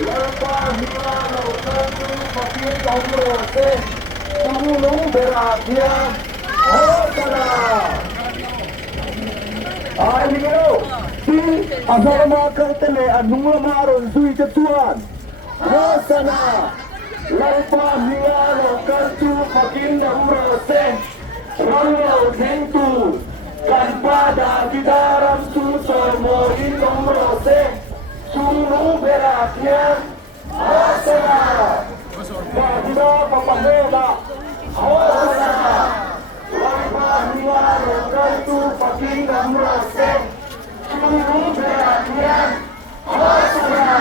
Lepas hilang tentu makin Kawngzawh tunggu berakhir Hosana. Ayo di asal makan tele anung maron sui ketuan Hosana. Lepas hilang tentu makin Kawngzawh tentu kan pada kita ramsu somoin Kawngzawh sungguh berakhir Hosana. Kita papahela Hosana. Lepas hilang tentu makin Kawngzawh sungguh berakhir Hosana.